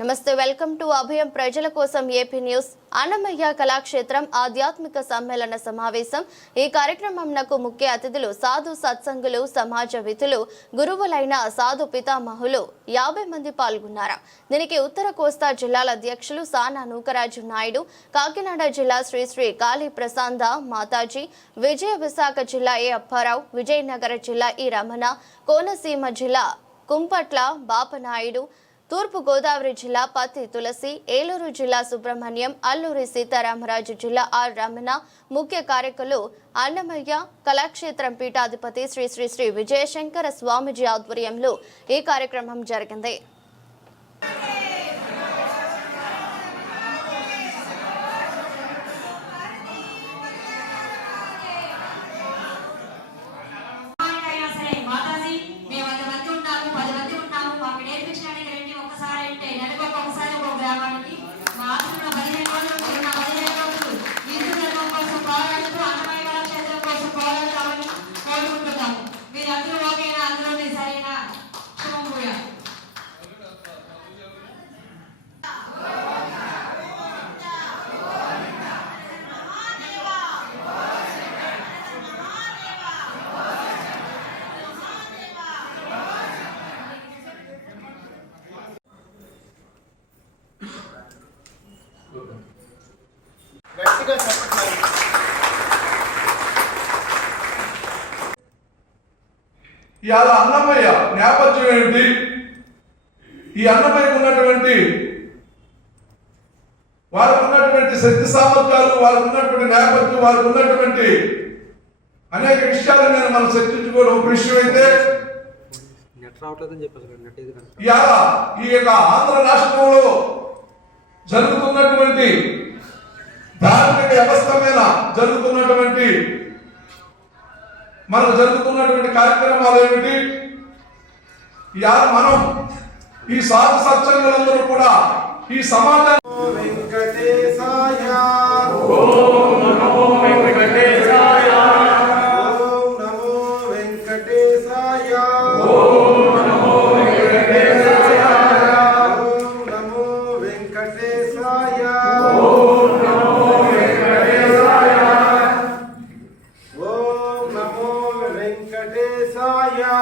నమస్తే welcome to అభయం ప్రజల కోసం ఏపీ న్యూస్. అన్నమయ్య కళాక్షేత్రం ఆధ్యాత్మిక సమ్మేళన సమావేశం. ఈ కార్యక్రమంనకు ముఖ్య అతిథులు సాధు సత్సంగులు సమాజ విధులు గురువులైన సాధు పితామహులు యాభై మంది పాల్గొన్నారు. దీనికి ఉత్తర కోస్తా జిల్లాల అధ్యక్షులు సానా నూకరాజు నాయుడు కాకినాడ జిల్లా శ్రీ శ్రీ కాళీ ప్రసాంద మాతాజీ విజయ విశాఖ జిల్లా ఏ అప్పారావు విజయనగర జిల్లా ఈ రమణ కోనసీమ జిల్లా కుంపట్ల బాపనాయుడు తూర్పుగోదావరి జిల్లా పత్తి తులసి ఏలూరు జిల్లా సుబ్రహ్మణ్యం అల్లూరి సీతారామరాజు జిల్లా ఆర్ రమణ ముఖ్య కార్యకులు అన్నమయ్య కళాక్షేత్రం పీఠాధిపతి శ్రీ శ్రీ శ్రీ విజయశంకర స్వామిజీ ఆధ్వర్యంలో ఈ కార్యక్రమం జరిగింది. గట్టిగా చెప్పట్లేదు ఇవాళ అన్నమయ్య నేపథ్యం ఏంటి? ఈ అన్నమయ్యకు ఉన్నటువంటి వారికి ఉన్నటువంటి శక్తి సామర్థ్యాలు వారికి ఉన్నటువంటి నేపథ్యం వారికి ఉన్నటువంటి అనేక విషయాలు నేను మనం చర్చించుకోవడం ఒక విషయం అయితే ఈ యొక్క ఆంధ్ర రాష్ట్రంలో జరుగుతున్నటువంటి వ్యవస్థ మీద జరుగుతున్నటువంటి మనకు జరుగుతున్నటువంటి కార్యక్రమాలు ఏమిటి? మనం ఈ సాధు సత్సంగులందరూ కూడా ఈ సమాజాన్ని వెంకటేశాయ. ఓం నమో వెంకటేశాయ. ఓం నమో వెంకటేశాయ. ఓం నమో వెంకటేశాయ ఓం నమో వెంకటేశాయ ఓం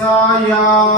Hare